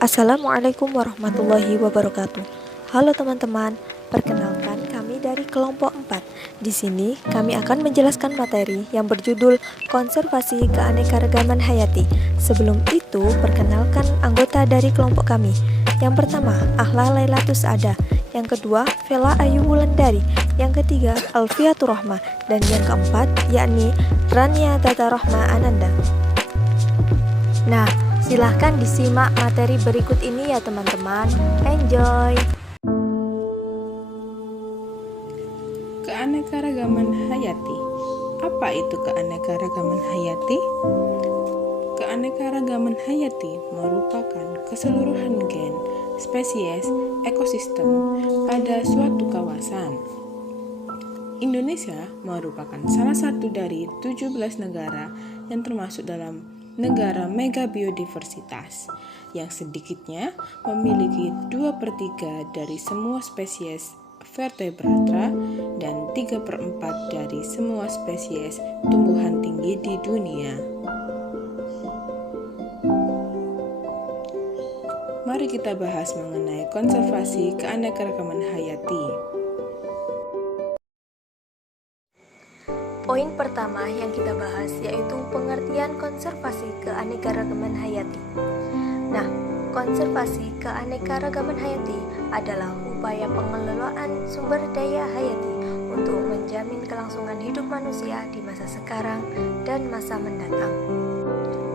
Assalamualaikum warahmatullahi wabarakatuh. Halo teman-teman, perkenalkan kami dari kelompok 4. Di sini kami akan menjelaskan materi yang berjudul Konservasi Keanekaragaman Hayati. Sebelum itu, perkenalkan anggota dari kelompok kami. Yang pertama, Ahla Lailatus Ada. Yang kedua, Vela Ayu Wulandari. Yang ketiga, Alfiatur Rahma. Dan yang keempat, yakni Rania Tata Rahma Ananda. Nah, silahkan disimak materi berikut ini ya teman-teman. Enjoy! Keanekaragaman hayati. Apa itu keanekaragaman hayati? Keanekaragaman hayati merupakan keseluruhan gen, spesies, ekosistem pada suatu kawasan. Indonesia merupakan salah satu dari 17 negara yang termasuk dalam negara mega biodiversitas yang sedikitnya memiliki 2/3 dari semua spesies vertebrata dan 3/4 dari semua spesies tumbuhan tinggi di dunia. Mari kita bahas mengenai konservasi keanekaragaman hayati. Poin pertama yang kita bahas yaitu pengertian konservasi keanekaragaman hayati. Nah, konservasi keanekaragaman hayati adalah upaya pengelolaan sumber daya hayati untuk menjamin kelangsungan hidup manusia di masa sekarang dan masa mendatang.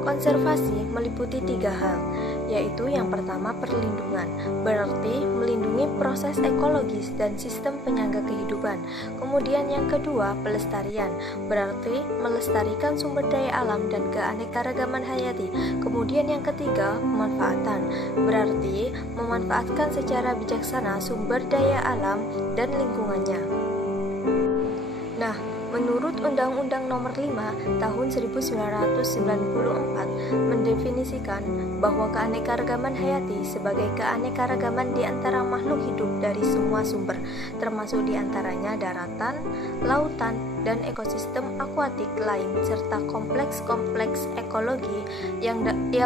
Konservasi meliputi 3 hal, yaitu yang pertama perlindungan, berarti melindungi proses ekologis dan sistem penyangga kehidupan. Kemudian yang kedua pelestarian, berarti melestarikan sumber daya alam dan keanekaragaman hayati. Kemudian yang ketiga pemanfaatan, berarti memanfaatkan secara bijaksana sumber daya alam dan lingkungannya. Nah, menurut Undang-Undang Nomor 5 Tahun 1994 mendefinisikan bahwa keanekaragaman hayati sebagai keanekaragaman di antara makhluk hidup dari semua sumber, termasuk di antaranya daratan, lautan, dan ekosistem akuatik lain serta kompleks-kompleks ekologi yang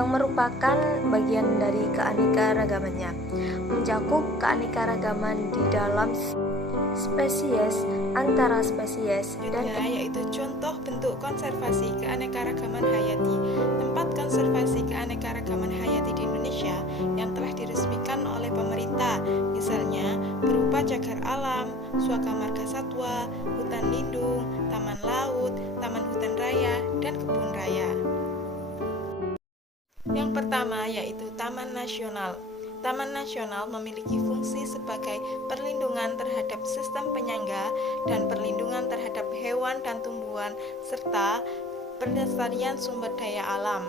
merupakan bagian dari keanekaragamannya. Mencakup keanekaragaman di dalam spesies, antara spesies, dan yaitu contoh bentuk konservasi keanekaragaman hayati. Tempat konservasi keanekaragaman hayati di Indonesia yang telah diresmikan oleh pemerintah, misalnya berupa cagar alam, suaka marga satwa, hutan lindung, taman laut, taman hutan raya, dan kebun raya. Yang pertama yaitu Taman Nasional. Taman Nasional memiliki fungsi sebagai perlindungan terhadap sistem penyangga dan perlindungan terhadap hewan dan tumbuhan serta pelestarian sumber daya alam.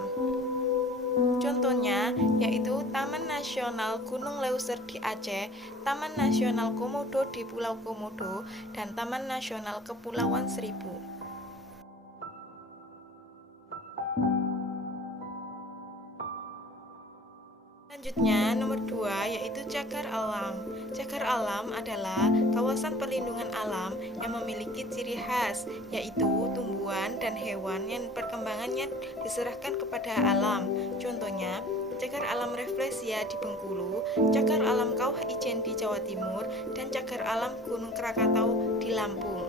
Contohnya yaitu Taman Nasional Gunung Leuser di Aceh, Taman Nasional Komodo di Pulau Komodo, dan Taman Nasional Kepulauan Seribu. Selanjutnya, nomor 2 yaitu cagar alam. Cagar alam adalah kawasan perlindungan alam yang memiliki ciri khas, yaitu tumbuhan dan hewan yang perkembangannya diserahkan kepada alam. Contohnya, cagar alam Rafflesia di Bengkulu, cagar alam Kawah Ijen di Jawa Timur, dan cagar alam Gunung Krakatau di Lampung.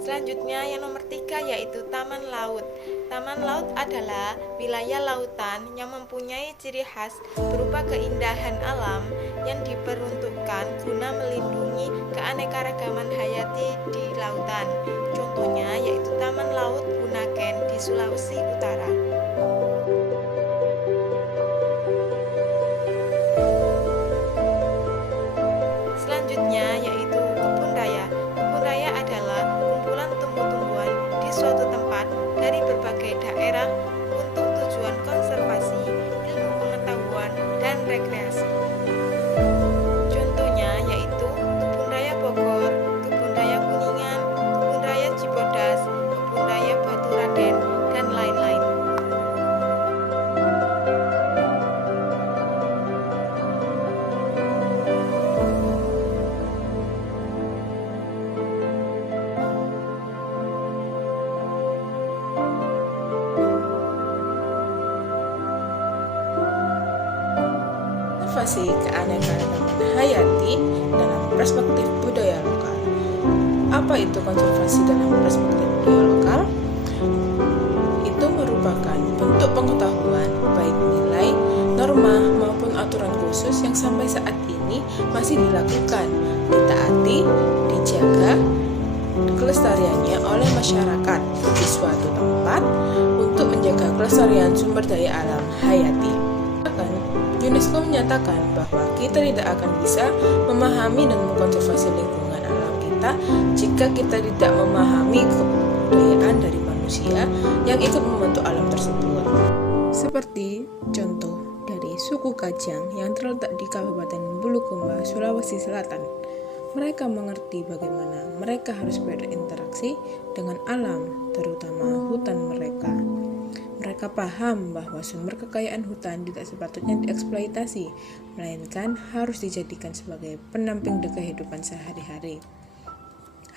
Selanjutnya yang nomor 3 yaitu Taman Laut. Taman Laut adalah wilayah lautan yang mempunyai ciri khas berupa keindahan alam yang diperuntukkan guna melindungi keanekaragaman hayati di lautan. Contohnya yaitu Taman Laut Bunaken di Sulawesi Utara. Selanjutnya yaitu kebun raya. Kebun raya adalah kumpulan tumbuh-tumbuhan di suatu tempat dari berbagai daerah untuk tujuan konservasi, ilmu pengetahuan, dan rekreasi. Contohnya yaitu Kebun Raya Bogor, Kebun Raya Kuningan, Kebun Raya Cibodas, Kebun Raya Batu Raden, dan lain-lain. konservasi keanekaragaman hayati dalam perspektif budaya lokal. Apa itu konservasi dalam perspektif budaya lokal? Itu merupakan bentuk pengetahuan baik nilai, norma, maupun aturan khusus yang sampai saat ini masih dilakukan, ditaati, dijaga, kelestariannya oleh masyarakat di suatu tempat untuk menjaga kelestarian sumber daya alam hayati. Bahkan, UNESCO menyatakan bahwa kita tidak akan bisa memahami dan mengkonservasi lingkungan alam kita jika kita tidak memahami kebudayaan dari manusia yang ikut membentuk alam tersebut. Seperti contoh dari suku Kajang yang terletak di Kabupaten Bulukumba, Sulawesi Selatan. Mereka mengerti bagaimana mereka harus berinteraksi dengan alam, terutama hutan mereka. Mereka paham bahwa sumber kekayaan hutan tidak sepatutnya dieksploitasi, melainkan harus dijadikan sebagai pendamping kehidupan sehari-hari.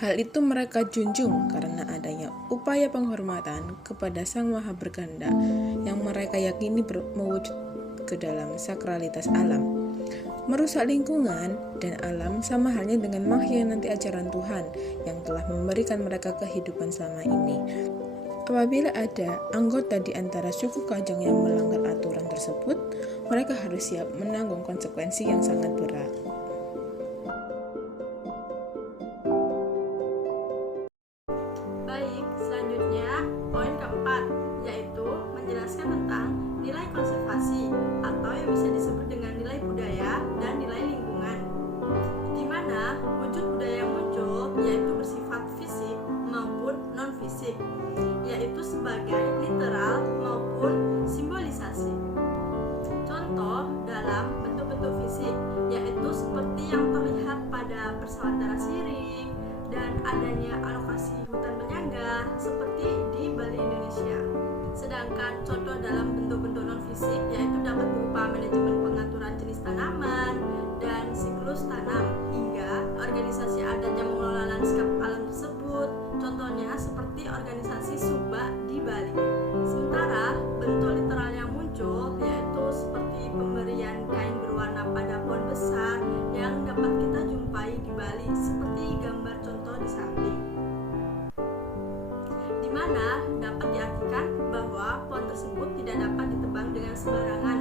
Hal itu mereka junjung karena adanya upaya penghormatan kepada Sang Maha Berkehendak yang mereka yakini mewujud ke dalam sakralitas alam. Merusak lingkungan dan alam sama halnya dengan mengkhianati ajaran Tuhan yang telah memberikan mereka kehidupan selama ini. Apabila ada anggota di antara suku Kajang yang melanggar aturan tersebut, mereka harus siap menanggung konsekuensi yang sangat berat. Baik, selanjutnya poin keempat, yaitu menjelaskan tentang nilai konservasi atau yang bisa disebut dengan nilai budaya dan nilai lingkungan, di mana wujud budaya yang muncul yaitu bersifat fisik maupun non-fisik, yaitu sebagai literal maupun simbolisasi. Contoh dalam bentuk-bentuk fisik yaitu seperti yang terlihat pada pesawat darah siring dan adanya alokasi hutan penyangga seperti di Bali, Indonesia. Sedangkan contoh dalam bentuk-bentuk non-fisik yaitu dapat berupa manajemen pengaturan jenis tanaman dan siklus tanam, hingga organisasi adat yang mengelola lanskap alam tersebut, contohnya seperti organisasi Subak di Bali. Sementara bentuk literal yang muncul yaitu seperti pemberian kain berwarna pada pohon besar yang dapat kita jumpai di Bali seperti gambar contoh di samping, di mana dapat diartikan bahwa pohon tersebut tidak dapat ditebang dengan sembarangan.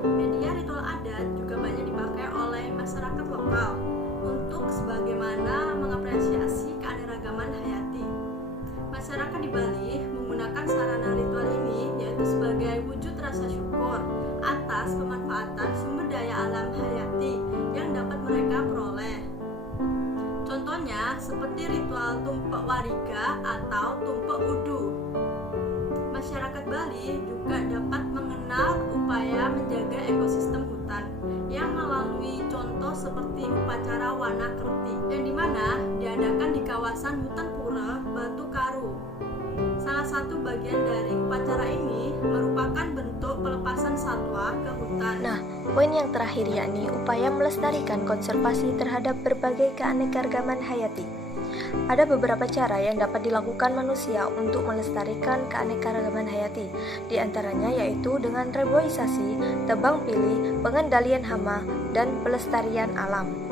Media ritual adat juga banyak dipakai oleh masyarakat lokal untuk sebagaimana mengapresiasi keanekaragaman hayati. Masyarakat di Bali menggunakan sarana ritual ini yaitu sebagai wujud rasa syukur atas pemanfaatan sumber daya alam hayati yang dapat mereka peroleh. Contohnya seperti ritual tumpek wariga atau tumpek udu. Masyarakat Bali juga dapat mengenal upaya menjaga ekosistem hutan yang melalui contoh seperti upacara Wana Kerti yang dimana diadakan di kawasan hutan pura Batu Karu. Salah satu bagian dari upacara ini merupakan bentuk pelepasan satwa ke hutan. Nah, poin yang terakhir yakni upaya melestarikan konservasi terhadap berbagai keanekaragaman hayati. Ada beberapa cara yang dapat dilakukan manusia untuk melestarikan keanekaragaman hayati. Di antaranya yaitu dengan reboisasi, tebang pilih, pengendalian hama, dan pelestarian alam.